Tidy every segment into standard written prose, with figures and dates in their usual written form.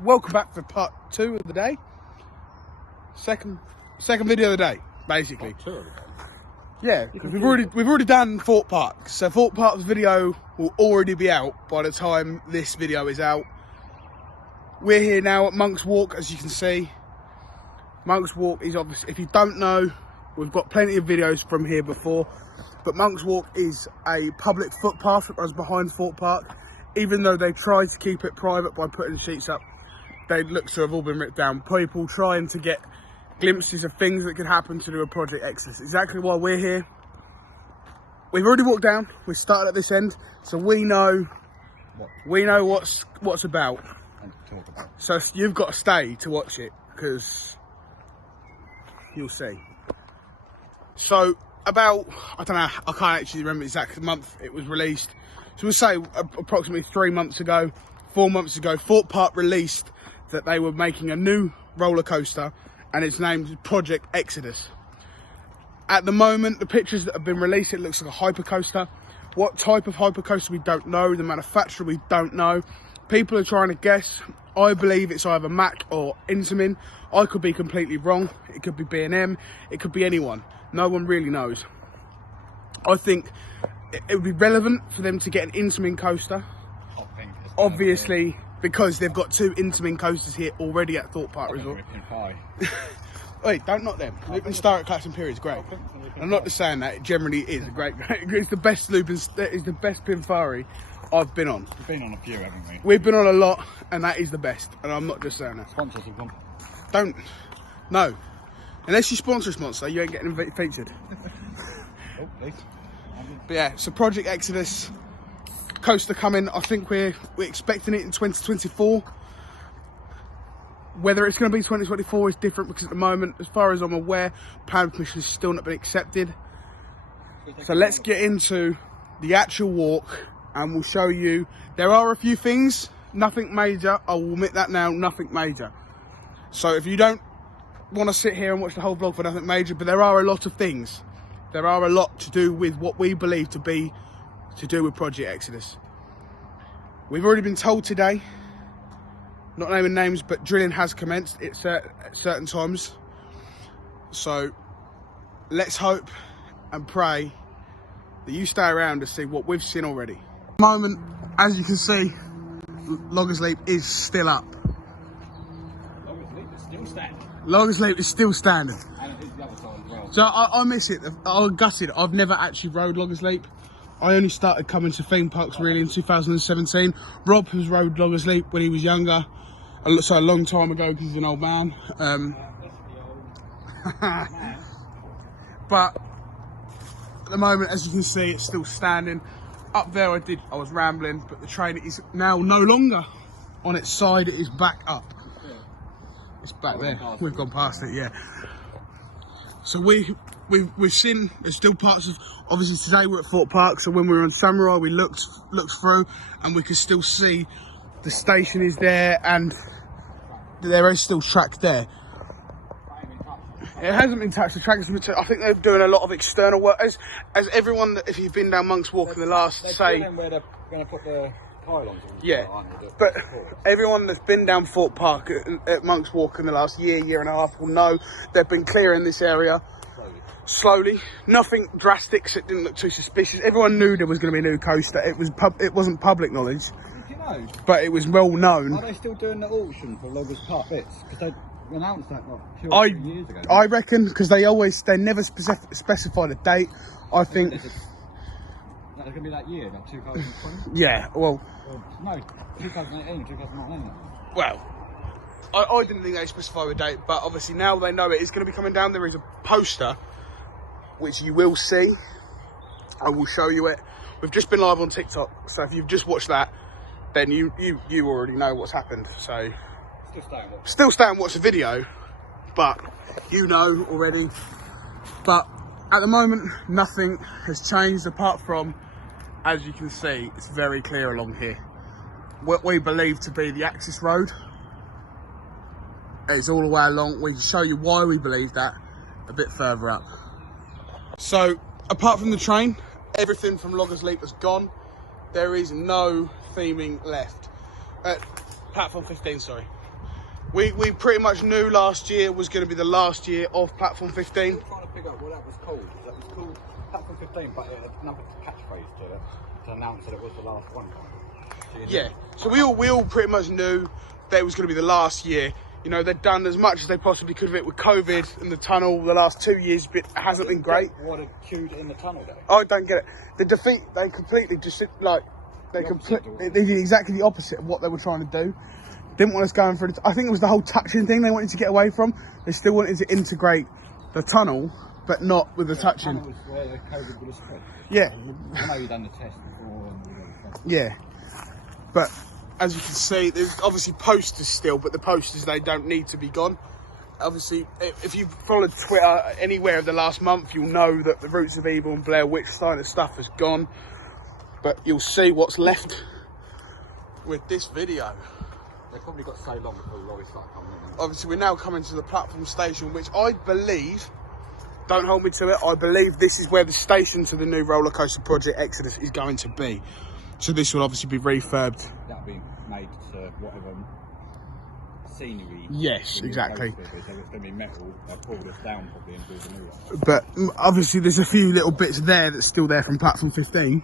welcome back for part 2 of the day. Second video of the day, basically. Part 2 of the day. Yeah, because we've already done Thorpe Park, so Thorpe Park's video will already be out by the time this video is out. We're here now at Monk's Walk, as you can see. Monk's Walk is obviously, if you don't know, we've got plenty of videos from here before, but Monk's Walk is a public footpath that runs behind Thorpe Park. Even though they tried to keep it private by putting sheets up, they look to have all been ripped down. People trying to get glimpses of things that could happen to do a Project Exodus. Exactly why we're here. We've already walked down. We started at this end, so we know what's about. And to talk about. So you've got to stay to watch it, because you'll see. So about, I don't know, I can't actually remember the exact month it was released. So we'll say approximately 4 months ago, Thorpe Park released that they were making a new roller coaster, and its name's Project Exodus. At the moment, the pictures that have been released, it looks like a hypercoaster. What type of hypercoaster, we don't know. The manufacturer, we don't know. People are trying to guess. I believe it's either Mack or Intamin. I could be completely wrong. It could be B&M. It could be anyone. No one really knows. I think it would be relevant for them to get an Intamin coaster. Obviously, because they've got 2 Intamin coasters here already at Thorpe Park Resort. Wait, don't knock them. Looping Star at Clacton Pier is great. I'm not just saying that, it generally is a great. It's the best it's the best Pinfari I've been on. We've been on a few, haven't we? We've been on a lot, and that is the best. And I'm not just saying that. Sponsors have gone. Don't. No. Unless you sponsor a sponsor, you ain't getting featured. Oh, please. But yeah, so Project Exodus coaster coming. I think we're expecting it in 2024. Whether it's going to be 2024 is different, because at the moment, as far as I'm aware, planning permission has still not been accepted. So let's get into the actual walk, and we'll show you. There are a few things, nothing major. I will admit that now, nothing major. So if you don't want to sit here and watch the whole vlog for nothing major, but there are a lot of things. There are a lot to do with what we believe to be to do with Project Exodus. We've already been told today, not naming names, but drilling has commenced at certain times. So let's hope and pray that you stay around to see what we've seen already. At the moment, as you can see, Loggers Leap is still up. Loggers Leap is still standing. Loggers Leap is still standing. And it is the other side as well. So I miss it. I'm gutted. I've never actually rode Loggers Leap. I only started coming to theme parks really in 2017. Rob has rode Loggers Leap when he was younger. So a long time ago, because he's an old man. But at the moment, as you can see, it's still standing. Up there I was rambling, but the train is now no longer on its side, it is back up. It's back there. We've gone past it, yeah. So we've seen, there's still parts of, obviously today we're at Thorpe Park, so when we were on Samurai we looked through and we could still see the station is there, and there is still track there. It hasn't been touched, the track has been touched. I think they're doing a lot of external work. As everyone, if you've been down Monk's Walk in the last, say... where they're going to put the pylons on. Yeah, but everyone that's been down Thorpe Park at Monk's Walk in the last year and a half will know they've been clearing this area slowly. Nothing drastic, so it didn't look too suspicious. Everyone knew there was going to be a new coaster. It wasn't public knowledge. Do you know? But it was well known. Are they still doing the auction for Loggers Park bits? Because they announced that like 2 or 3 years ago. I reckon, because they never specified a date. I think. That's going to be that year, like 2020? Yeah, well. No, 2018, 2019. Well, I didn't think they specified a date, but obviously now they know it is going to be coming down. There is a poster, which you will see. I will show you it. We've just been live on TikTok, so if you've just watched that, then you already know what's happened. So still stay and watch the video, but you know already. But at the moment, nothing has changed apart from, as you can see, it's very clear along here. What we believe to be the access road. It's all the way along. We can show you why we believe that a bit further up. So, apart from the train, everything from Loggers Leap has gone. There is no theming left. Platform 15, sorry. We pretty much knew last year was going to be the last year of Platform 15. I'm trying to figure out what that was called. That was called Platform 15, but it had another catchphrase to it to announce that it was the last one. Yeah, so we all pretty much knew that it was going to be the last year. You know, they'd done as much as they possibly could of it with COVID and the tunnel the last 2 years, but it hasn't been great. What had queued in the tunnel though? I don't get it. They completely just, like, they did exactly the opposite of what they were trying to do. Didn't want us going for it. I think it was the whole touching thing they wanted to get away from. They still wanted to integrate the tunnel, but not with the touching. The tunnel was where the COVID would have spread. Yeah. I know you've done the test before. Yeah. But as you can see, there's obviously posters still, but the posters, they don't need to be gone. Obviously, if you've followed Twitter anywhere in the last month, you'll know that the Roots of Evil and Blair Witch kind of stuff has gone. But you'll see what's left with this video. They've probably got so long before the lorries start coming in. Obviously, we're now coming to the platform station, which I believe, don't hold me to it, I believe this is where the station to the new roller coaster project Exodus is going to be. So this will obviously be refurbed. That'll be made to whatever scenery. Yes, exactly. So it's going to be metal. They'll pull this down probably and build a new one. But obviously, there's a few little bits there that's still there from platform 15.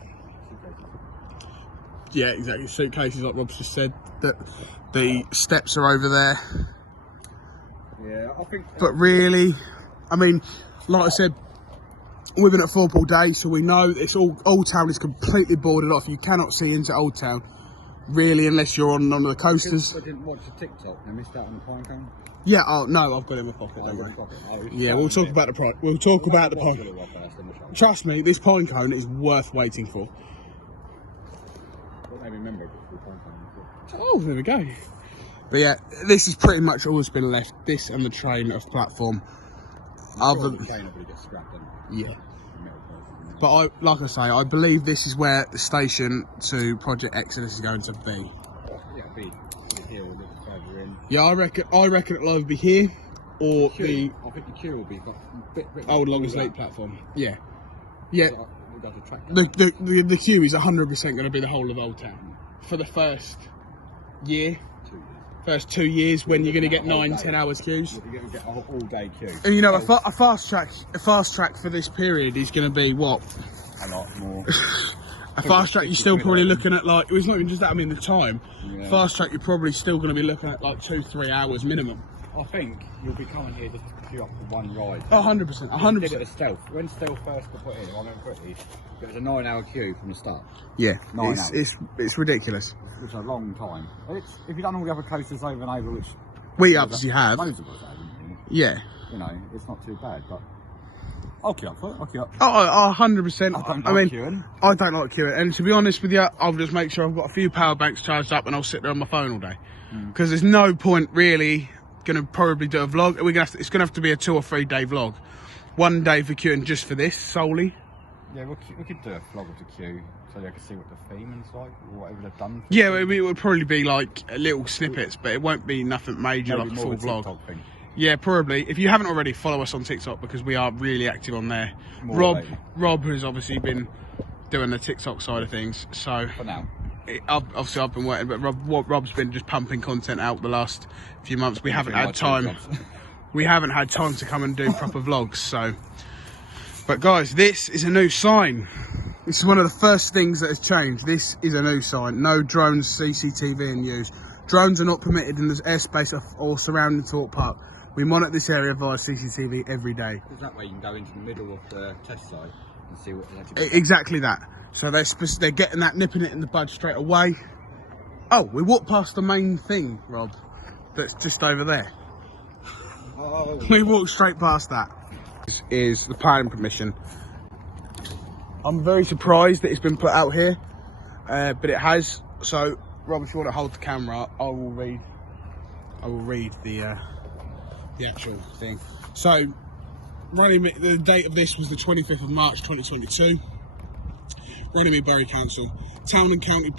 Yeah, exactly. Suitcases, like Rob's just said. That the steps are over there. Yeah, I think. But really, I mean, like I said, we've been at Four Ball Day, so we know it's all Old Town is completely boarded off. You cannot see into Old Town, really, unless you're on one of the coasters. I didn't watch the TikTok. I missed out on the pine cone. Yeah. Oh no, I've got it in my pocket. Don't worry. Yeah, we'll talk about the We'll talk about the pine. Trust me, this pine cone is worth waiting for. What made me remember the pine cone? Oh, there we go. But yeah, this is pretty much all that's been left. This and the train of platform. Other the train will get scrapped, yeah. But like I say, I believe this is where the station to Project Exodus is going to be. Yeah, be here or a little further in. Yeah, I reckon it'll either be here or I think the queue will be a bit old Loggers Lake platform. Yeah. Yeah. The The queue is 100% going to be the whole of Old Town for the first year. 2 years. First 2 years when you're going to get 9-10 hours queues. You're going to get a all day queue. And you know, a fast track for this period is going to be what? A lot more. A fast track, you're still probably looking at like, it's not even just that, I mean the time. Yeah. Fast track, you're probably still going to be looking at like 2-3 hours minimum. I think you'll be coming here just to queue up for one ride. Oh, 100%, 100%. Stealth. When Stealth first got put in, I remember quickly, it was a 9-hour queue from the start. Yeah, 9 hours. It's ridiculous. Which is a long time. If you've done all the other coasters over and over, which we obviously have. Loads of us haven't. Yeah. You know, it's not too bad, but I'll queue up for it. I'll queue up. Oh, 100%. I mean, queuing. I don't like queuing. And to be honest with you, I'll just make sure I've got a few power banks charged up and I'll sit there on my phone all day. Because there's no point really going to probably do a vlog. It's going to have to be a 2 or 3 day vlog. 1 day for queuing just for this solely. Yeah, we could do a vlog of the queue so you can see what the theme is like or whatever they've done. Yeah, it would probably be like little snippets, but it won't be nothing major. Maybe like a full vlog. Thing. Yeah, probably. If you haven't already, follow us on TikTok because we are really active on there. Rob has obviously been doing the TikTok side of things. So for now, obviously I've been working, but Rob's been just pumping content out the last few months. We haven't had time. We haven't had time to come and do proper vlogs. So, but guys, this is a new sign. This is one of the first things that has changed. This is a new sign. No drones, CCTV in use. Drones are not permitted in the airspace or surrounding Talk Park. We monitor this area via CCTV every day. Because that way you can go into the middle of the test site and see what actually. Exactly that. So they're getting that, nipping it in the bud straight away. Oh, we walked past the main thing, Rob, that's just over there. Oh. We walked straight past that. This is the planning permission. I'm very surprised that it's been put out here, but it has. So, Rob, if you want to hold the camera, I will read the actual thing. So, the date of this was the 25th of March 2022. Runnymede Borough Council, Town and County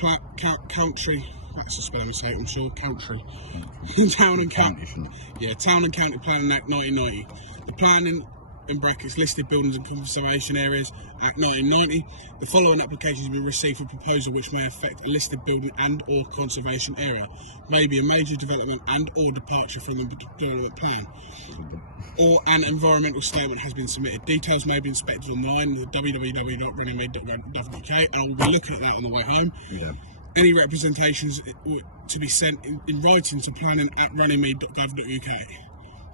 Country. That's a spelling mistake, I'm sure. Country. Town and County. Yeah, Town and County Planning Act 1990. The planning in brackets, listed buildings and conservation areas Act 1990. The following applications have been received for proposal which may affect a listed building and or conservation area. May be a major development and or departure from the development plan. Or an environmental statement has been submitted. Details may be inspected online at www.runningmead.gov.uk, and I will be looking at that on the way home. Yeah. Any representations to be sent in writing to planning at runningmead.gov.uk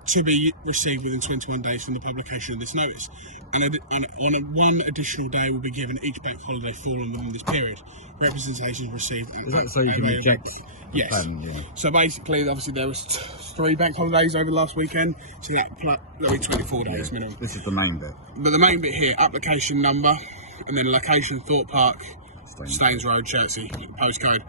to be received within 21 days from the publication of this notice. And one additional day will be given each bank holiday falling within this period. Representations received. Is that so you can reject? Yes. Yeah. So basically, obviously, there was 3 bank holidays over the last weekend, so that'll be 24 days minimum. This is the main bit. But the main bit here, application number, and then location, Thorpe Park, Staines Road, Chertsey, postcode.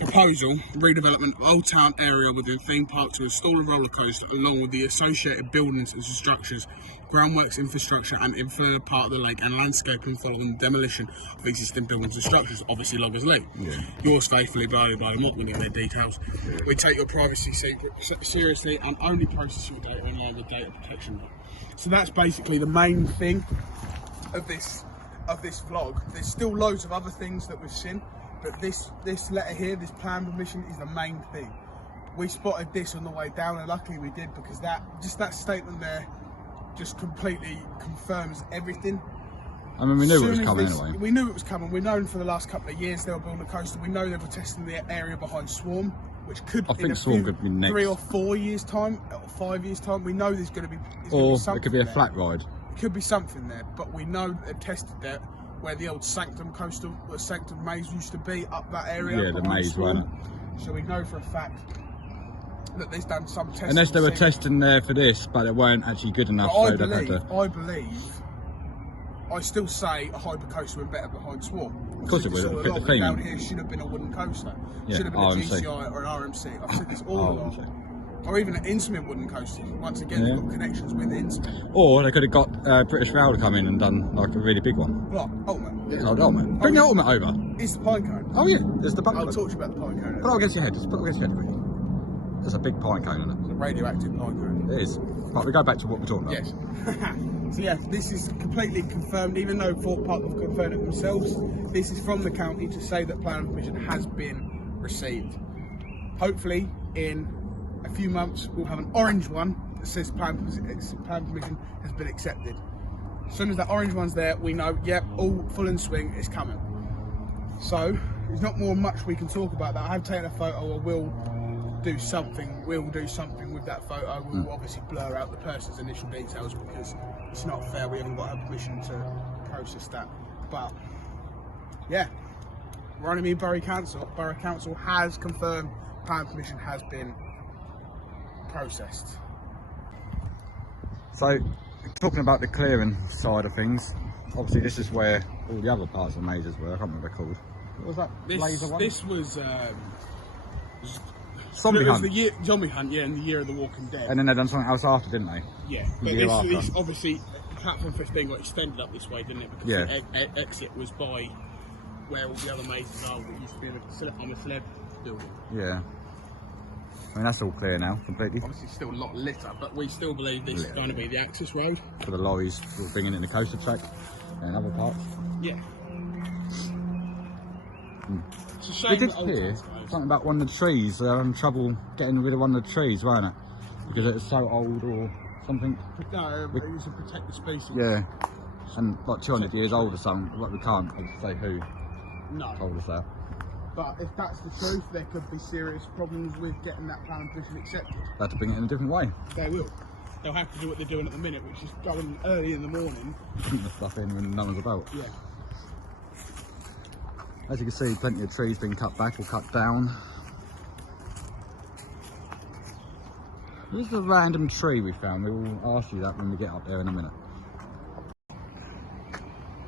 Proposal, redevelopment of Old Town area within theme park to install a roller coaster along with the associated buildings and structures, groundworks, infrastructure and inferno part of the lake and landscaping following demolition of existing buildings and structures, obviously Loggers Lake. Yeah. Yours faithfully, blah blah blah, I'm not going to give their details. Yeah. We take your privacy seriously and only process your data in line with data protection law. So that's basically the main thing of this vlog. There's still loads of other things that we've seen, but this letter here, this plan permission, is the main thing. We spotted this on the way down, and luckily we did, because that statement there just completely confirms everything. I mean, we knew it was coming anyway. We knew it was coming. We've known for the last couple of years they were building a coaster. We know they were testing the area behind Swarm, which could, I think Swarm could be next. 3 or 4 years time, or 5 years time. We know there's going to be. Or it could be a flat ride. It could be something there, but we know that they've tested that where the old Sanctum coastal, where Sanctum Maze used to be, up that area. Yeah, the maze, right? So we know for a fact that there's done some testing. Unless they were testing there for this, but it weren't actually good enough. But so I still say a hyper coaster went better behind Swarm. Of course it would. So Fit the theme. down here should have been a wooden coaster. Yeah, should have been RMC. a GCI or an RMC. I've said this all along. RMC. Or even an Intamin wooden coaster. Once again, Yeah. they've got connections with Intamin. Or they could have got British Rail to come in and done like a really big one. What? Ultimate. Yeah, oh, Ultimate. Bring the Ultimate over. It's the pine cone. Oh yeah, there's the button. I'll talk to you about the pine cone. Put it against your head. Just put it against your head. There's a big pine cone in It's a radioactive pine cone. it. It is. Right, we go back to what we're talking about. Yes. So yeah, this is completely confirmed, even though Thorpe Park have confirmed it themselves. This is from the county to say that planning permission has been received. Hopefully, in a few months, we'll have an orange one that says plan permission has been accepted. As soon as that orange one's there, we know, yep, all full in swing, it's coming. So, there's not much we can talk about that. I have taken a photo, or will do something. We'll do something with that photo. We'll obviously blur out the person's initial details because it's not fair. We haven't got her permission to process that. But yeah, Runnymede Borough Council has confirmed plan permission has been processed. So, talking about the clearing side of things, obviously this is where all the other parts of the mazes were. I can't remember what they're called. What was that? Laser one? This was Zombie it was Hunt. the year, Zombie Hunt, yeah, in the year of the Walking Dead. And then they done something else after, didn't they? Yeah, The but year this after. obviously, platform 15 got extended up this way, didn't it? Because Yeah. the exit was by where all the other mazes are, that used to be on a celeb building. Yeah. I mean, that's all clear now, completely. Obviously, still a lot litter, but we still believe this is going to be the access road. For the lorries, we're bringing in the coaster track and other parts. Yeah. It's a shame We did that old hear times goes. something about one of the trees. They were having trouble getting rid of one of the trees, weren't it? Because it was so old or something. No, it was to protect the species. Yeah. And like 200 years old or something. Like we can't say who No. told us that. But if that's the truth, there could be serious problems with getting that plan permission accepted. They had to bring it in a different way. They will. They'll have to do what they're doing at the minute, which is going early in the morning. Put the stuff in when no one's about. Yeah. As you can see, plenty of trees being cut back or cut down. This is a random tree we found. We will ask you that when we get up there in a minute.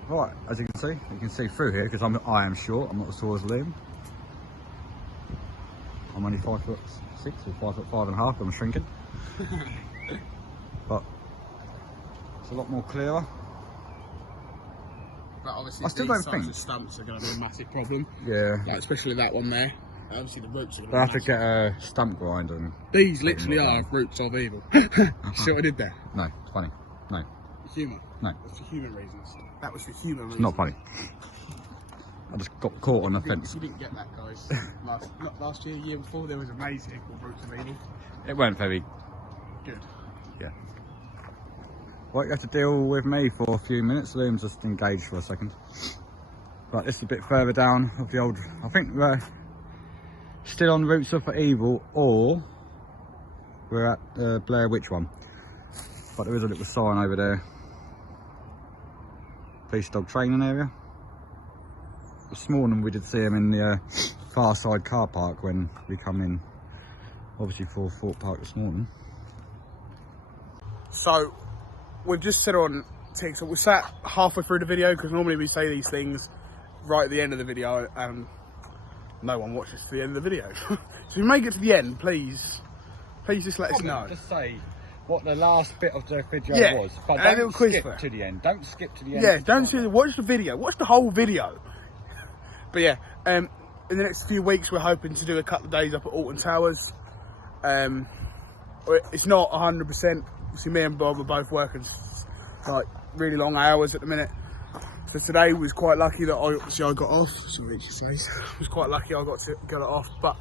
Right, as you can see through here because I am short. I'm not as tall as Liam. I'm only 5'6" or 5'5.5". I'm shrinking, but it's a lot more clearer. But obviously, I still these don't think- types of stumps are going to be a massive problem. Yeah, Like, especially that one there. Obviously, the roots are going they have to to get a stump grinder. And These literally are roots of evil. See what I did there? no, it's funny. No, humour. No. That's for human reasons. That was for human reasons. It's not funny. I just got caught on the fence. If you didn't get that, guys, not last year, year before, there was a maze here called Roots of Evil. It weren't very Good. yeah. Well, you have to deal with me for a few minutes. Liam's just engaged for a second. But this is a bit further down of the old. I think we're still on Roots of Evil, or we're at the Blair Witch one. But there is a little sign over there. Police dog training area. This morning we did see him in the far side car park when we come in, obviously for Thorpe Park this morning. So we've just said on TikTok, we sat halfway through the video because normally we say these things right at the end of the video and no one watches to the end of the video. So if you make it to the end, please just let us know. Just say what the last bit of the video was, but and don't skip to the end. Don't skip to the end. Yeah, don't see. Watch the video. Watch the whole video. But yeah, in the next few weeks, we're hoping to do a couple of days up at Alton Towers. It's not 100%. See, me and Bob are both working like really long hours at the minute. So today was quite lucky that I got off. Sorry, I was quite lucky I got it off. But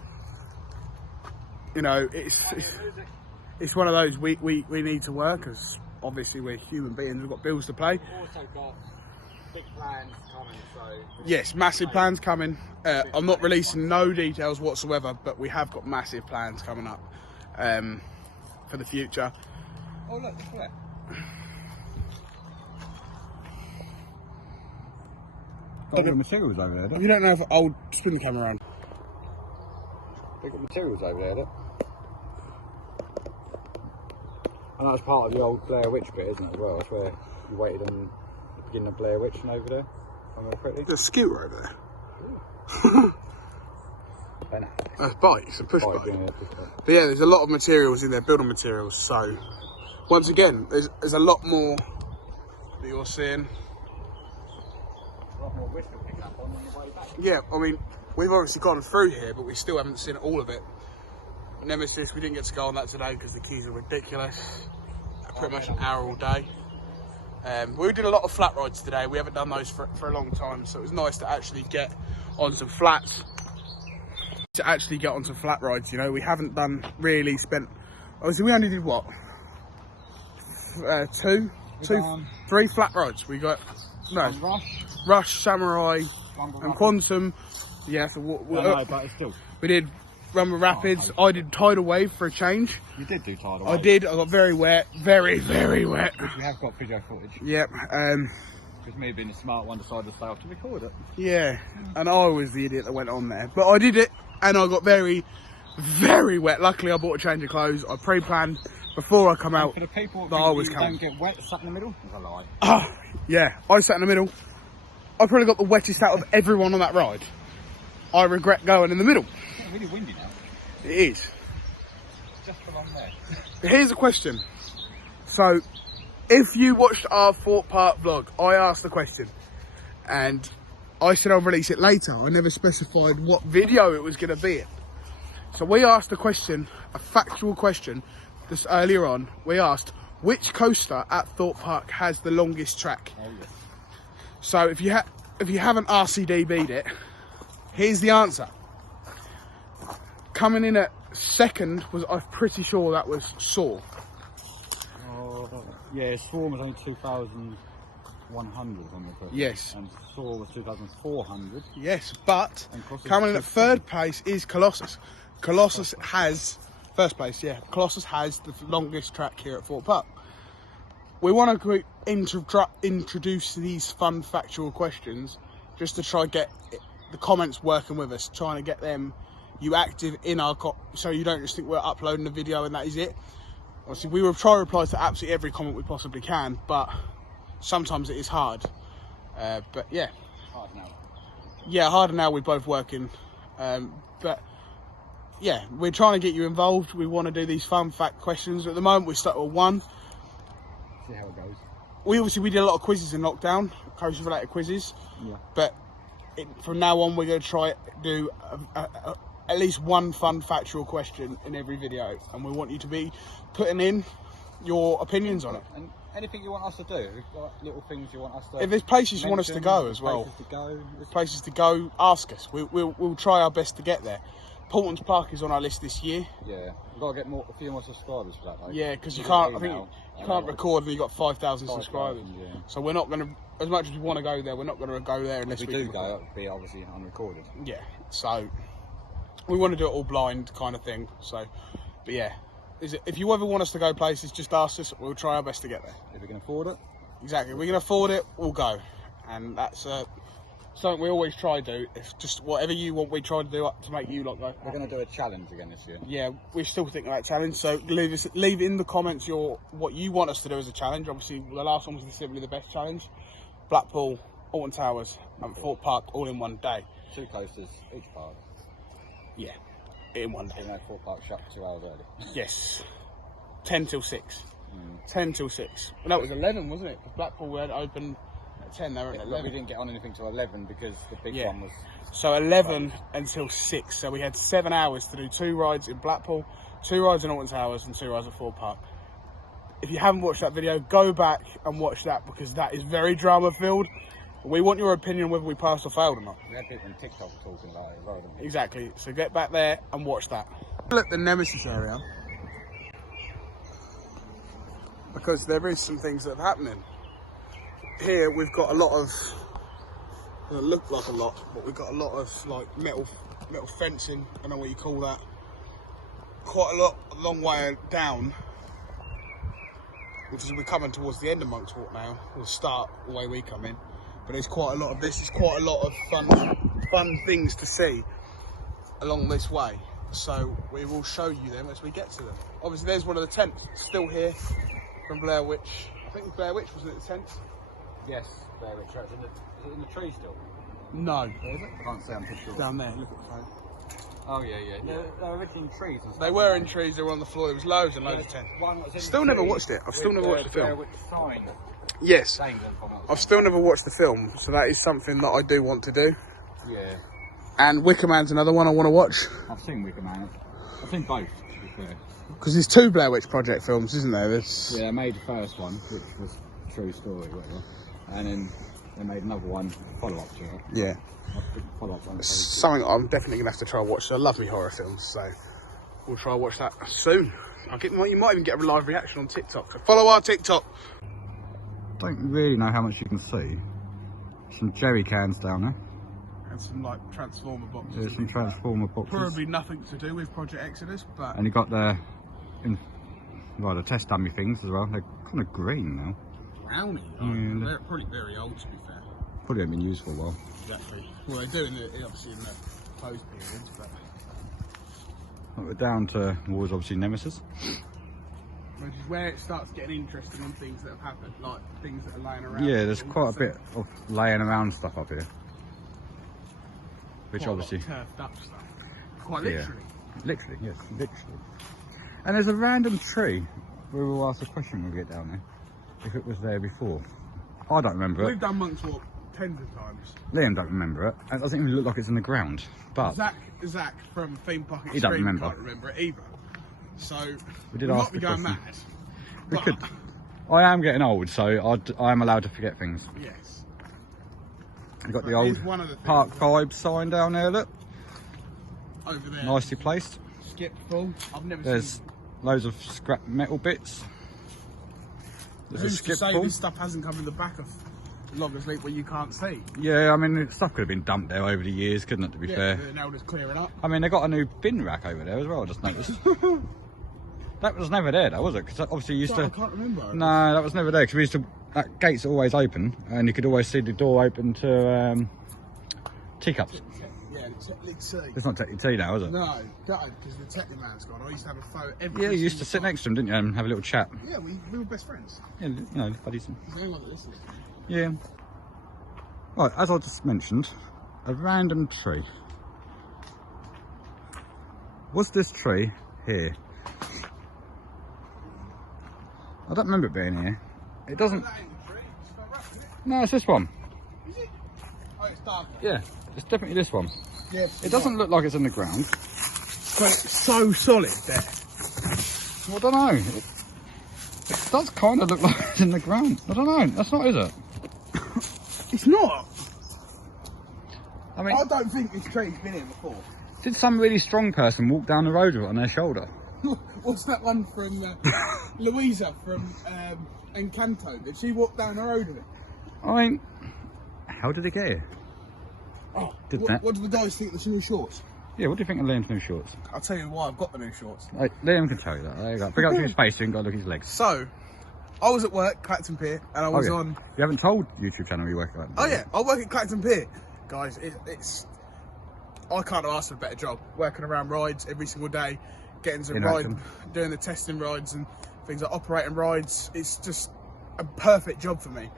you know, it's one of those we need to work because obviously we're human beings. We've got bills to pay. We've also got big plans coming. So yes, massive plans coming. I'm not releasing no details whatsoever, but we have got massive plans coming up for the future. Oh look, look at that. Got the materials over there, If you don't know if I'll spin the camera around. They've got materials over there, look. And that's part of the old Blair Witch bit, isn't it, as well? That's where you waited on the beginning of Blair Witch and over there. There's a scooter over there. That's bikes, a push bike. But yeah, there's a lot of materials in there, building materials. So once again, there's a lot more that you're seeing. A lot more whisk to pick up on the way back. Yeah, I mean, we've obviously gone through here, but we still haven't seen all of it. Nemesis, we didn't get to go on that today because the queues are ridiculous. Pretty much an hour all day. We did a lot of flat rides today. We haven't done those for a long time, so it was nice to actually get on some flats. To actually get on some flat rides, you know, we haven't really spent. Obviously, we only did what? 3 flat rides. We got Rush, Samurai, and Quantum. Yeah, so but it's still. We did Rumble Rapids. I did Tidal Wave for a change. You did do Tidal Wave. I did. I got very wet, very wet. Which we have got video footage. Yep. Because me being the smart one decided to stay off to record it. Yeah, and I was the idiot that went on there, but I did it, and I got very wet. Luckily, I bought a change of clothes. I pre-planned before I come out. For the people that I was coming. Don't get wet, sat in the middle. That's a lie. Yeah, I sat in the middle. I probably got the wettest out of everyone on that ride. I regret going in the middle. It's really windy now. It is. Just along there. Here's a question. So, if you watched our Thorpe Park vlog, I asked the question, and I said I'll release it later. I never specified what video it was going to be in. So we asked a question, a factual question, this earlier on. We asked, which coaster at Thorpe Park has the longest track? Oh, yeah. So if you haven't RCDB'd it, here's the answer. Coming in at second was, I'm pretty sure that was Saw. Yeah, Swarm was only 2,100 on the book. Yes. And Saw was 2,400. Yes, but coming in at third place is Colossus. Colossus has, first place, yeah. Colossus has the longest track here at Thorpe Park. We want to introduce these fun factual questions just to try and get the comments working with us, trying to get you active in our so you don't just think we're uploading a video and that is it. Obviously, we will try to reply to absolutely every comment we possibly can, but sometimes it is hard. But yeah. Hard now. Yeah, harder now, we're both working. But yeah, we're trying to get you involved. We want to do these fun fact questions. At the moment, we start with 1. See how it goes. We did a lot of quizzes in lockdown, coaster related quizzes. Yeah. But from now on, we're going to try do at least one fun factual question in every video, and we want you to be putting in your opinions on it. And anything you want us to do, like little things you want us to. If there's places you want us to go as well, places to go, ask us. We'll try our best to get there. Portland's Park is on our list this year. Yeah, we've got to get a few more subscribers for that, though. Yeah, because you can't. I think you can't record when you've got 5,000 subscribers. Yeah. So we're not going to, as much as we want to go there, we're not going to go there unless we do go. It'll be obviously unrecorded. Yeah. So we want to do it all blind, kind of thing. So, but yeah, if you ever want us to go places, just ask us. We'll try our best to get there. If we can afford it. Exactly. If we can afford it, we'll go, and that's something we always try to do. It's just whatever you want, we try to do to make you lot go. We're going to do a challenge again this year. Yeah, we're still thinking about challenge. So leave in the comments what you want us to do as a challenge. Obviously, the last one was simply the best challenge. Blackpool, Alton Towers, and Thorpe Park all in one day. 2 coasters each park. Yeah, in one day. Even though Thorpe Park shut 2 hours early. Yes, 10 till 6. 10 till 6. Well, that was 11, wasn't it? Because Blackpool were open at 10. They were at 11. We didn't get on anything till 11 because the big one was. So 11 until 6. So we had 7 hours to do 2 rides in Blackpool, 2 rides in Alton Towers, and 2 rides at Thorpe Park. If you haven't watched that video, go back and watch that because that is very drama filled. We want your opinion whether we passed or failed or not. We had people on TikTok talking about it as well, didn't we? Exactly. So get back there and watch that. Look at the Nemesis area. Because there is some things that are happening. Here we've got a lot of, it look like a lot, but we've got a lot of like metal fencing, I don't know what you call that. Quite a long way down, which is we're coming towards the end of Monk's Walk now. We'll start the way we come in. But there's quite a lot of this, is quite a lot of fun things to see along this way. So we will show you them as we get to them. Obviously there's one of the tents still here from Blair Witch. I think it was Blair Witch, wasn't it, the tent? Yes, Blair Witch. Is it in the tree still? No. Is it? I can't say I'm too sure. Down there, look at the phone. Oh yeah. They were originally in trees and stuff. They were in trees, they were on the floor, there was loads and loads of tents. Still never watched it. I've still never watched the film. Sign. Yes. I've still never watched the film, so that is something that I do want to do. Yeah. And Wicker Man's another one I want to watch. I've seen Wicker Man. I've seen both, to be fair. Because there's 2 Blair Witch Project films, isn't there? Yeah, they made the first one, which was true story, whatever. And then they made another one, follow-up to it. Yeah. Follow-up one. Something I'm definitely going to have to try and watch. I love me horror films, so we'll try and watch that soon. You might even get a live reaction on TikTok. So follow our TikTok. Don't really know how much you can see. Some jerry cans down there. And some like Transformer boxes. There's some Transformer boxes. Probably nothing to do with Project Exodus, but. And you got the test dummy things as well. They're kind of green now. Brownie. They're probably very old, to be fair. Probably haven't been used for a while. Exactly. Well, they do obviously in the closed periods, but. We're down towards obviously Nemesis. Which is where it starts getting interesting on things that have happened, like things that are laying around. Yeah, there's quite a bit of laying around stuff up here. Which quite obviously. Turfed up stuff. Quite literally. Yeah. Literally, yes, literally. And there's a random tree where we'll ask a question when we get down there. If it was there before. I don't remember it. We've done Monk's Walk tens of times. Liam don't remember it. And it doesn't even look like it's in the ground. But Zach from Theme Park Extreme he don't remember. Can't remember it either. So we did might be going mad. We could. I am getting old, so I am allowed to forget things. Yes. You've got the old Park Vibes sign down there, look. Over there. Nicely placed. Skip full. I've never There's seen. loads of scrap metal bits. There's Who's a skip to say full. this stuff hasn't come in the back of Loggers Leap where you can't see? Yeah, I mean, stuff could have been dumped there over the years, couldn't it, to be fair? Yeah, now just clearing up. I mean, they got a new bin rack over there as well, I just noticed. That was never there though, was it? Because obviously you used to. I can't remember. No, that was never there because we used to. That gate's always open, and you could always see the door open to teacups. Yeah, the Technic Tea. It's not Technic Tea now, is it? No, because the Technic Man's gone. I used to have a photo every. Yeah, you used to sit next to him, didn't you, and have a little chat? Yeah, we were best friends. Yeah, you know, buddies. He's the only one that listens. Yeah. Right, as I just mentioned, a random tree. Was this tree here? I don't remember it being here. It doesn't. That ain't the tree. It's further up, isn't it? No, it's this one. Is it? Oh, it's darker. Yeah, it's definitely this one. Yes. It doesn't look like it's in the ground. But it's so solid there. Well, I don't know. does kind of look like it's in the ground. I don't know. That's not, is it? It's not. I mean, I don't think this tree's been here before. did some really strong person walk down the road with it on their shoulder? What's that one from Louisa from Encanto? Did she walk down the road with it? I mean, how did it get here? Oh, Did that? what do the guys think of the new shorts? Yeah, what do you think of Liam's new shorts? I'll tell you why I've got the new shorts. Like, Liam can tell you that. There you go. Big up to his face, you can go look at his legs. So, I was at work, Clacton Pier, and I was on... You haven't told YouTube channel you work at. Oh yeah, I work at Clacton Pier. Guys, it's... I can't ask for a better job. Working around rides every single day, getting to ride, doing the testing rides and things like operating rides. It's just a perfect job for me.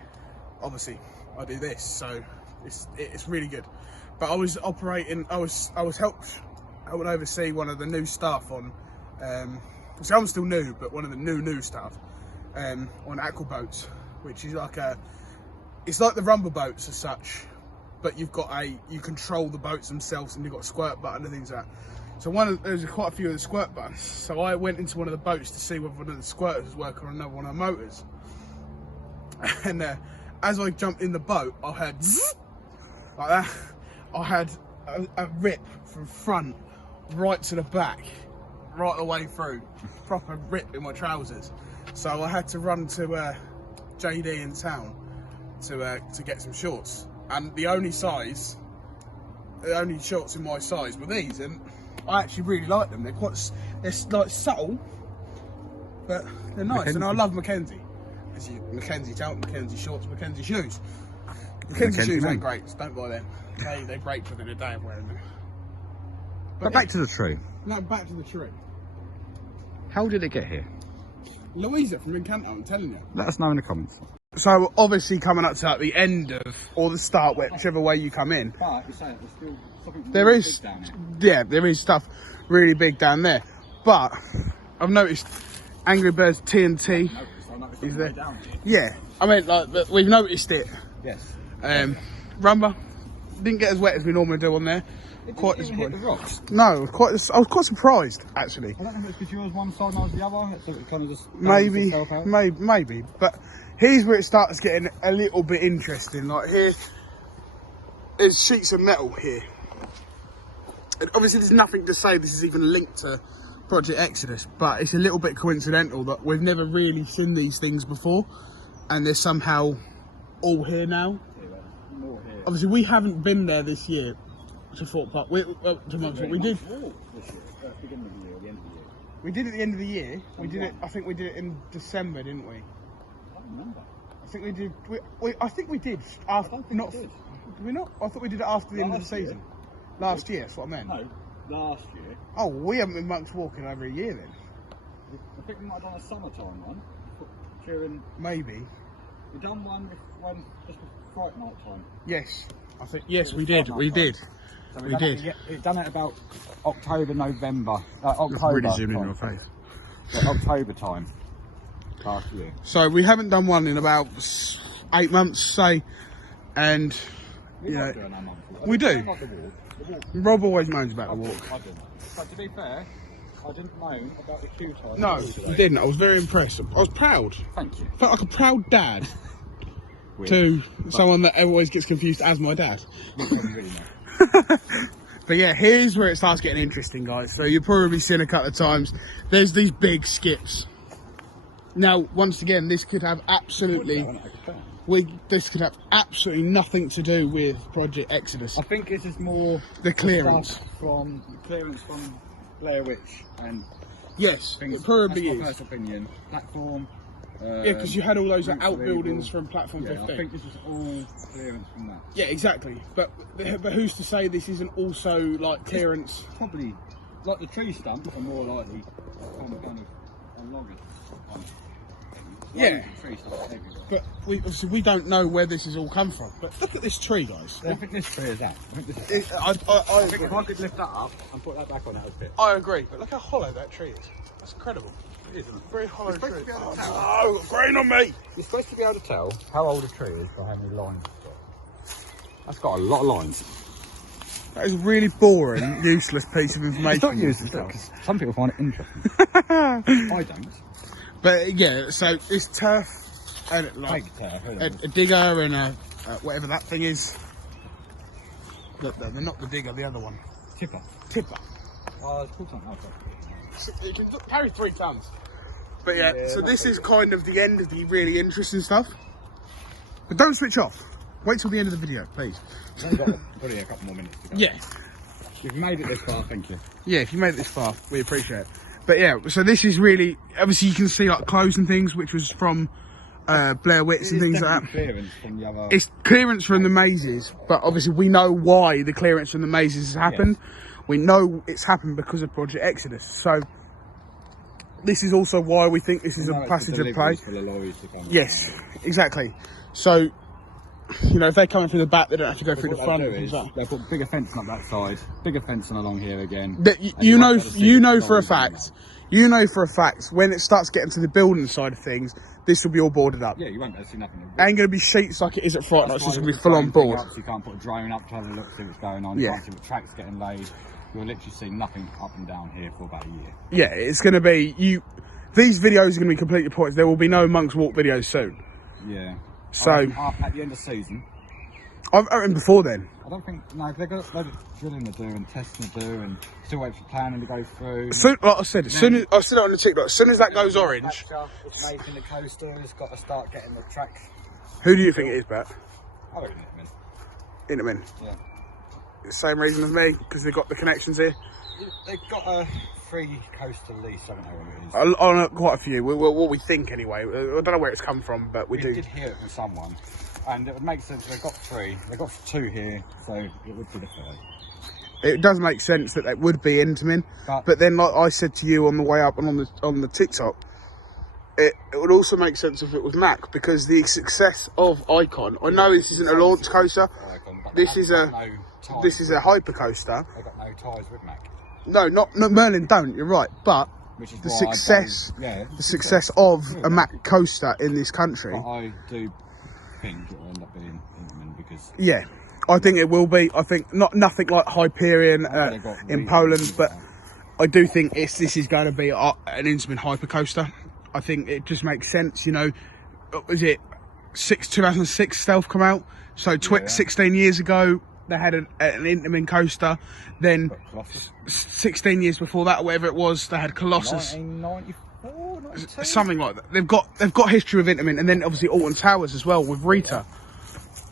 Obviously, I do this, so it's really good. But I was operating, I was helped. I would oversee one of the new staff on, so I'm still new, but one of the new staff on aqua boats, which is like it's like the rumble boats as such, but you've got you control the boats themselves, and you've got a squirt button and things like that. So there's quite a few of the squirt buttons. So I went into one of the boats to see whether one of the squirters was working on another one of the motors. And as I jumped in the boat, I heard zzz, like that. I had a rip from front right to the back, right the way through. Proper rip in my trousers. So I had to run to JD in town to get some shorts. And the only shorts in my size were these, and I actually really like them. They're like subtle, but they're nice. Mackenzie. And I love Mackenzie. Mackenzie towel, Mackenzie shorts, Mackenzie shoes. Mackenzie shoes ain't great, so don't buy them. They break within a day of wearing them. But back to the tree. No, back to the tree. How did it get here? Louisa from Encanto, I'm telling you. Let us know in the comments. So obviously coming up to the end of, or the start, whichever way you come in. But you're saying there's still something there really is, big down here. Yeah, there is stuff really big down there. But I've noticed Angry Birds TNT is there. Yeah, I mean, like, we've noticed it. Yes. Rumba didn't get as wet as we normally do on there. Quite disappointed. Hit the rocks? No, I was quite surprised actually. I don't know if it's because you was one side and I was the other. So it kind of just maybe. But here's where it starts getting a little bit interesting. Like here, there's sheets of metal here. And obviously, there's nothing to say this is even linked to Project Exodus, but it's a little bit coincidental that we've never really seen these things before, and they're somehow all here now. More here. Obviously, we haven't been there this year to Fort Park. We did. We did at the end of the year. We did it. I think we did it in December, didn't we? I don't remember. I think we did. I think we did. After, not. Did we not? I thought we did it after the end of the season. Last year. That's what I meant. No, last year. Oh, we haven't been much walking over a year then. I think we might have done a summertime one during. Maybe. We done one just before Fright Night time. Yes, I think. Yes, we did. We did. So we did. We've done it about October, November. October. Really zooming in your face. So October time last year. So we haven't done one in about 8 months, say, and we you know, doing our monthly. we do. Like the walk. Rob always moans about the walk. I didn't. But to be fair, I didn't moan about the queue time. No, you didn't. I was very impressed. I was proud. Thank you. Felt like a proud dad to someone that always gets confused as my dad. Really But yeah, here's where it starts getting interesting, guys. So you've probably seen a couple of times. There's these big skips. Now, once again, this could have absolutely nothing to do with Project Exodus. I think this is more the clearance from Blair Witch and yes, it probably is. My personal opinion. Platform. Yeah, because you had all those outbuildings from Platform 15. I think this is all clearance from that. Yeah, exactly. But who's to say this isn't also like clearance? It's probably like the tree stumps are more likely kind of loggers. Yeah. Tree stumps everywhere. But we don't know where this has all come from. But look at this tree, guys. I think this tree is that. I think if I could lift that up and put that back on, that would fit. I agree. But look how hollow that tree is. That's incredible. It is a very hollow tree. Oh, got grain on me. You're supposed to be able to tell how old a tree is by how many lines it's got. That's got a lot of lines. That is a really boring, useless piece of information. It's not useless, because some people find it interesting. I don't. But yeah, so it's turf and like Fake turf, isn't a it? digger and a whatever that thing is. They're not the digger, the other one. Tipper. Tipper. Oh, it's called something else. It can carry 3 tons. But yeah, Yeah, so not this very is good. kind of the end of the really interesting stuff. But don't switch off. Wait till the end of the video, please. We've only got probably a couple more minutes to go. Yeah. You've made it this far, thank you. Yeah, if you made it this far, we appreciate it. But yeah, so this is really, obviously you can see like clothes and things, which was from Blair Witts and things like that. Clearance from the other. It's clearance from the mazes, but obviously we know why the clearance from the mazes has happened. We know it's happened because of Project Exodus. So this is also why we think this is a passage of play. For the lorries to come Yes, exactly. So, you know, if they're coming through the back, they don't have to go through the front. They'll put bigger fencing up that side, bigger fencing along here again. You know for a fact, when it starts getting to the building side of things, this will be all boarded up. Yeah, you won't see nothing. Ain't going to be sheets like it is at Fright Night, it's just going to be full on board. So you can't put a drone up to have a look, see what's going on. Yeah. You can't see what tracks getting laid. You'll literally see nothing up and down here for about a year. Yeah, it's going to be, these videos are going to be completely pointless. There will be no Monk's Walk videos soon. Yeah. So, at the end of season, I reckon before then. I don't think, no, they've got a load of drilling to do and testing to do and still wait for planning to go through. Soon, like I said, I said it on the TikTok, as soon as that goes orange. It's making the coaster has got to start getting the tracks. Who do you think it is, Bat? I reckon it, man. Intermin. Yeah. Same reason as me, because they've got the connections here. They've got a free coastal lease, haven't they? What it is. On quite a few, what we think anyway. I don't know where it's come from, but we do. did hear it from someone, and it would make sense. They've got 3. They've got 2 here, so it would be the 3rd. It does make sense that it would be Intermin, but then, like I said to you on the way up and on the TikTok, it would also make sense if it was Mack, because the success of Icon. I know this isn't a launch coaster. This is a hyper coaster. They've got no ties with Mack. No, not Merlin don't. You're right, but Which is the why success of a Mack coaster in this country. But I do think it will end up being Intamin because Yeah, I think it will be. I think nothing like Hyperion in Poland, but I do think this is going to be an Intamin hyper coaster. I think it just makes sense. You know, was it 2006 Stealth come out? So 16 years ago they had an Intamin coaster. Then 16 years before that, or whatever it was, they had Colossus. 1994, 92? Something like that. They've got history with Intamin, and then obviously Alton Towers as well with Rita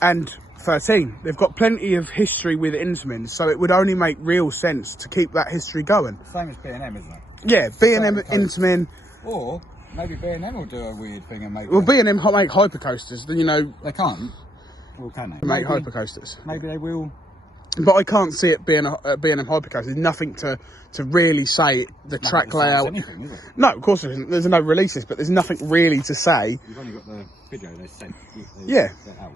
and 13. They've got plenty of history with Intamin, so it would only make real sense to keep that history going. Same as B&M, isn't it? Yeah, B&M, Intamin. Or maybe B&M will do a weird thing and make. Well, B&M make hypercoasters. You know, They can't. Well, can they? make hypercoasters. Maybe they will. But I can't see it being a B&M hypercoaster. There's nothing to really say the track layout. Anything, is it? No, of course there isn't. There's no releases, but there's nothing really to say. You've only got the video they sent. Yeah. Out,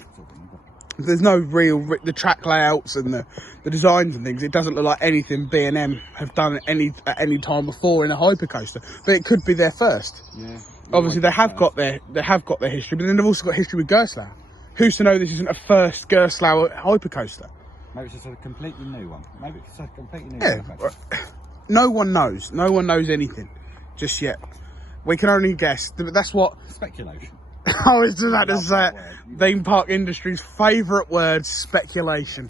There's no real the track layouts and the designs and things. It doesn't look like anything B&M have done at any time before in a hypercoaster. But it could be their first. Yeah. Obviously they have got their history, but then they've also got history with Gerstlauer. Who's to know this isn't a first Gerstlauer hypercoaster? Maybe it's just a completely new one. Maybe it's a completely new Yeah. one. No one knows. No one knows anything just yet. We can only guess. That's what Speculation. I was just about to say. Theme park industry's favourite word, speculation.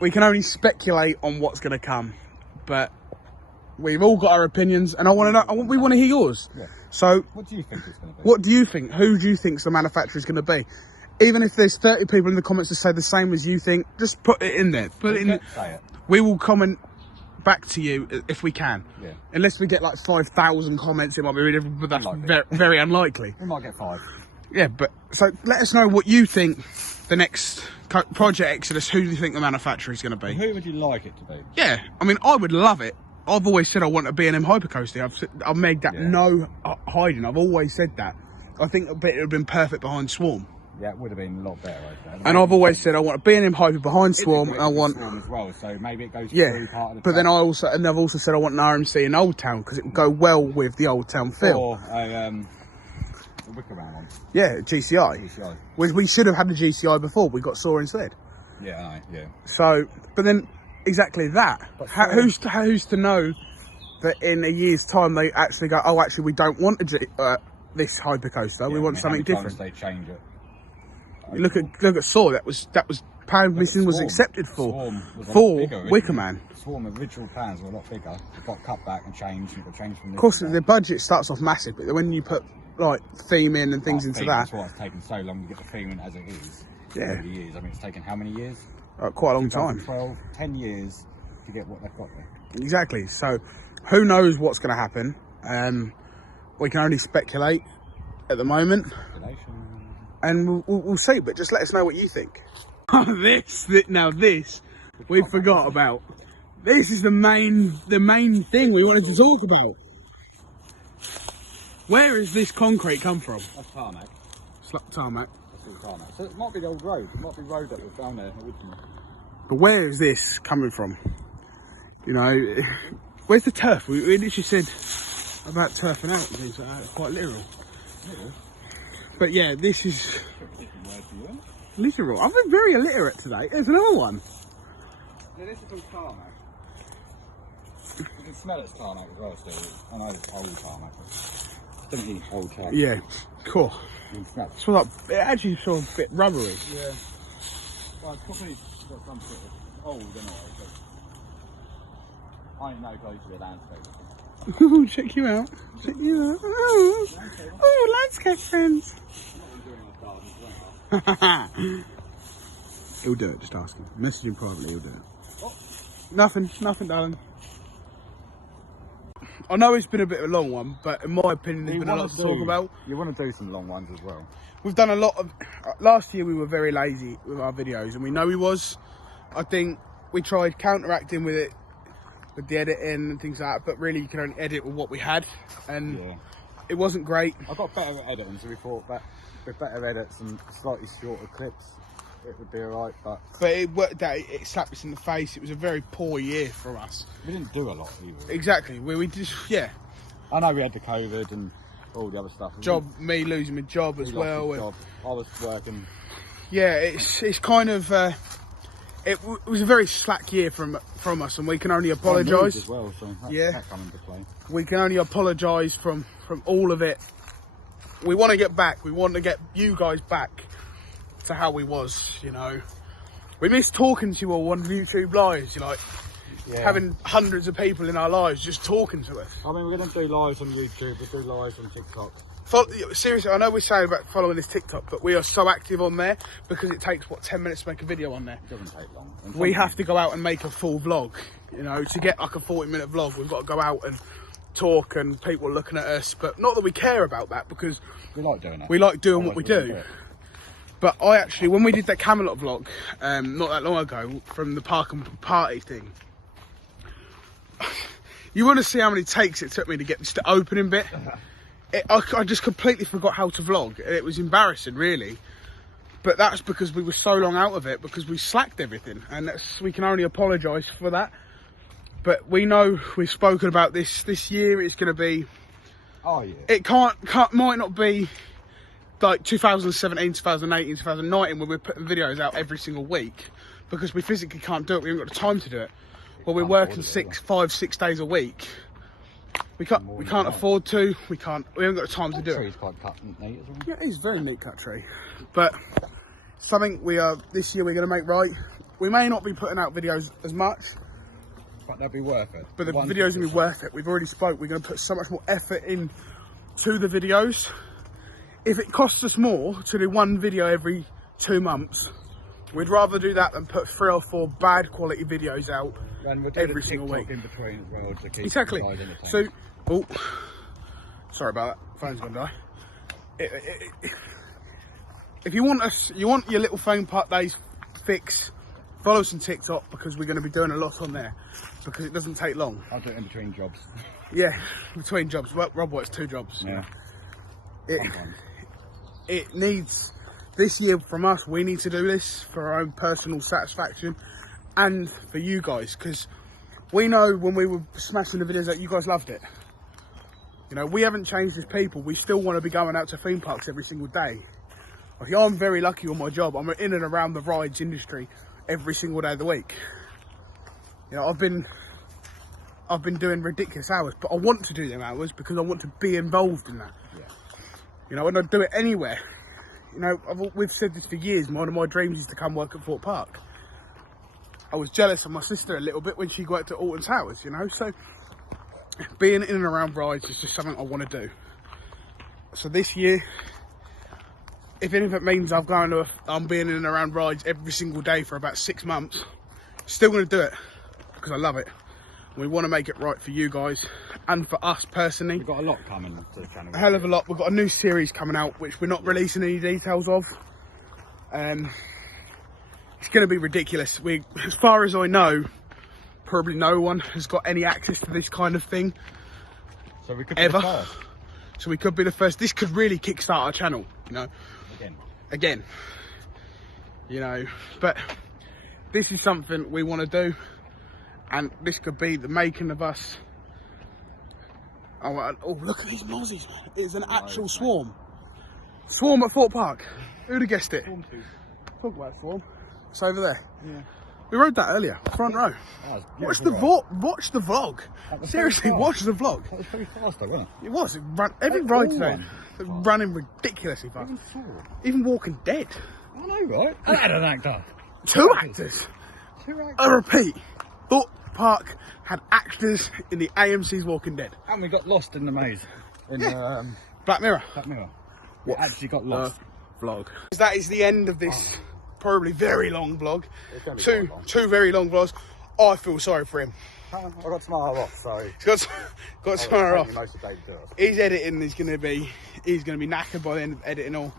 We can only speculate on what's going to come, but we've all got our opinions, and I want to know. We want to hear yours. Yeah. So, What do you think it's going to be? what do you think? Who do you think's the manufacturer is going to be? Even if there's 30 people in the comments that say the same as you think, just put it in there. Put it in. Say it. We will comment back to you if we can. Yeah. Unless we get like 5,000 comments, it might be really different, but that's Unlikely. very unlikely. We might get 5. Yeah, but so let us know what you think the next Project Exodus. Who do you think the manufacturer is going to be? Who would you like it to be? Yeah, I mean, I would love it. I've always said I want a B&M hypercoaster. I've made that no hiding. I've always said that. I think it would have been perfect behind Swarm. Yeah, it would have been a lot better. And I've always said I want a B&M hyper behind Swarm, and I want Swarm as well. So maybe it goes yeah. through part of the But then track. I've also said I want an RMC in Old Town because it would go well with the Old Town feel. Or a wicker round one. Yeah, GCI. GCI. We should have had the GCI before. We got Saw instead. Yeah, yeah. So, but then exactly that. But Who's to know that in a year's time they actually go, oh, actually we don't want this hypercoaster. We want something different. They change it. Look at Saw. That was plan missing was accepted for Wicker Man. Swarm original plans were a lot bigger. It got cut back and changed. And got changed from of course, the budget starts off massive, but when you put like theme in and things into that, that's why it's taken so long to get the theme in as it is. Yeah. Over the years. I mean, it's taken how many years? Quite a long time. 10 years to get what they've got there. Exactly. So, who knows what's going to happen? We can only speculate at the moment, and we'll see. But just let us know what you think. this we forgot about. This is the main thing we wanted to talk about. Where has this concrete come from? That's tarmac. Tarmac. That's all tarmac. So it might be the old road. It might be the road that was down there originally. But where is this coming from? You know, where's the turf? We literally said about turfing out and things like that. It's quite literal. But yeah, this is literal. I've been very illiterate today. There's another one. Yeah, this is all tarmac. You can smell it's tarmac as well still. I know it's old tarmac. Definitely old tarmac. Yeah, cool. It's like, it actually sort of a bit rubbery. Yeah. Well, it's probably got some sort of old anyway. I ain't no close to a landscape. Ooh, check you out. Check you out. Ooh, landscape friends. He'll do it, just ask him. Message him privately, he'll do it. What? Nothing, darling. I know it's been a bit of a long one, but in my opinion, there's been a lot to talk about. You want to do some long ones as well. We've done a lot of... last year we were very lazy with our videos, and we know we was. I think we tried counteracting with it, with the editing and things like that, but really you can only edit with what we had, and it wasn't great. I got better at editing, so we thought that with better edits and slightly shorter clips, it would be alright, but it worked out. It slapped us in the face. It was a very poor year for us. We didn't do a lot either. Exactly. We just, I know we had the COVID and all the other stuff. Me losing my job as well. Job. I was working. Yeah, it's kind of it was a very slack year from us, and we can only apologise. As well, so that come into play. We can only apologise from all of it. We want to get back. We want to get you guys back to how we was, you know. We miss talking to you all on YouTube lives, you know, having hundreds of people in our lives just talking to us. I mean, we're going to do lives on YouTube, we'll do lives on TikTok. Seriously, I know we're saying about following this TikTok, but we are so active on there because it takes, 10 minutes to make a video on there? It doesn't take long. We have to go out and make a full vlog, you know, to get like a 40-minute vlog, we've got to go out and talk and people looking at us, but not that we care about that because we like doing it. We like doing what we do. But I actually, when we did that Camelot vlog, not that long ago, from the Park and Party thing, you want to see how many takes it took me to get just the opening bit. I just completely forgot how to vlog. It was embarrassing, really. But that's because we were so long out of it, because we slacked everything. And we can only apologise for that. But we know we've spoken about this year. It's going to be... Oh, yeah. It might not be like 2017, 2018, 2019 when we're putting videos out every single week, because we physically can't do it. We haven't got the time to do it. Well, we're working 5, 6 days a week. We can't afford to. We haven't got the time to do it. Tree's quite cut neat as well. Yeah, it is a very neat cut tree. But something this year we're going to make right. We may not be putting out videos as much, but they'll be worth it. But the videos will be worth it. We've already spoke. We're going to put so much more effort in to the videos. If it costs us more to do one video every 2 months, we'd rather do that than put 3 or 4 bad quality videos out every single week. In between as well to keep exactly. So, sorry about that. Phone's gonna die. If you want your little phone part days fix, follow us on TikTok, because we're going to be doing a lot on there, because it doesn't take long. I'll do it in between jobs. Yeah, between jobs. Rob works 2 jobs. Yeah. It needs, this year from us, we need to do this for our own personal satisfaction and for you guys, because we know when we were smashing the videos that you guys loved it. You know, we haven't changed as people. We still want to be going out to theme parks every single day. Like, I'm very lucky on my job. I'm in and around the rides industry every single day of the week. You know, I've been doing ridiculous hours, but I want to do them hours because I want to be involved in that. Yeah. You know, and I'd do it anywhere. You know, we've said this for years. One of my dreams is to come work at Thorpe Park. I was jealous of my sister a little bit when she worked at Alton Towers, you know. So being in and around rides is just something I want to do. So this year, if anything means I'm being in and around rides every single day for about 6 months, still going to do it because I love it. We want to make it right for you guys and for us personally. We've got a lot coming to the channel. A hell of a lot. We've got a new series coming out, which we're not releasing any details of. It's going to be ridiculous. As far as I know, probably no one has got any access to this kind of thing. So we could be ever. the first. So we could be the first. This could really kickstart our channel, you know. Again. You know, but this is something we want to do. And this could be the making of us. Oh, look at these mozzies, man. It's an actual swarm. Swarm at Thorpe Park. Who'd have guessed it? Talk about swarm. It's over there. Yeah. We rode that earlier, front row. Oh, Watch the vlog. Seriously, watch the vlog. That was pretty fast though, wasn't it? It was. Every ride today, running ridiculously fast. Even Walking Dead. I know, right? I had an actor. 2 actors. I repeat, Thorpe Park had actors in the AMC's Walking Dead. And we got lost in the maze. In the Black Mirror. Black Mirror. We actually got lost. Vlog. That is the end of this probably very long vlog. Two very long vlogs. I feel sorry for him. I got tomorrow off, so He's got tomorrow off. most of the day to do it. He's editing. He's gonna be knackered by the end of editing all.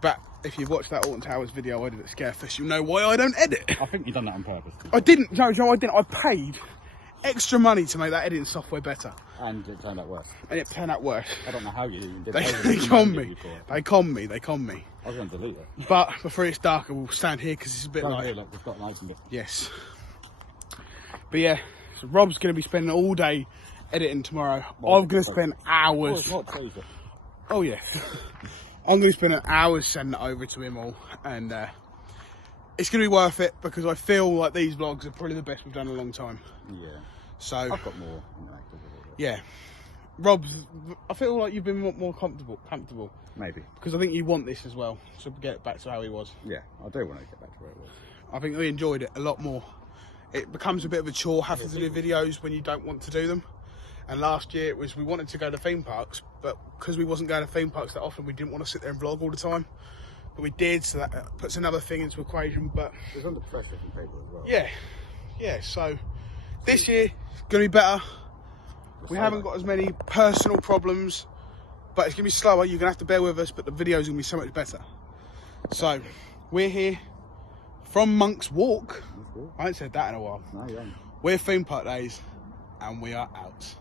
But if you've watched that Alton Towers video I did at Scarefest, you'll know why I don't edit. I think you've done that on purpose. I didn't. No, Joe, I didn't. I paid extra money to make that editing software better. And it turned out worse. And it turned out worse. I don't know how you even did They it. con me. They con me. I was going to delete it. But before it's darker, we'll stand here because it's a bit like... Look, we've got nice and bit. Yes. But yeah, so Rob's going to be spending all day editing tomorrow. I'm going to spend hours. Oh yes. I'm going to spend hours sending it over to him all. And it's going to be worth it because I feel like these vlogs are probably the best we've done in a long time. Yeah. So I've got more interactive with it. Yeah. Rob's, I feel like you've been more comfortable. Maybe. Because I think you want this as well, to get back to how he was. Yeah, I do want to get back to where it was. I think we enjoyed it a lot more. It becomes a bit of a chore having to do videos when you don't want to do them. And last year we wanted to go to theme parks, but because we wasn't going to theme parks that often, we didn't want to sit there and vlog all the time. But we did, so that puts another thing into equation. But it was under pressure from people as well. Yeah. So this year it's going to be better. We haven't got as many personal problems, but it's going to be slower. You're going to have to bear with us, but the videos are going to be so much better. So, we're here from Monk's Walk. I ain't said that in a while. No, you haven't. We're Theme Park Days, and we are out.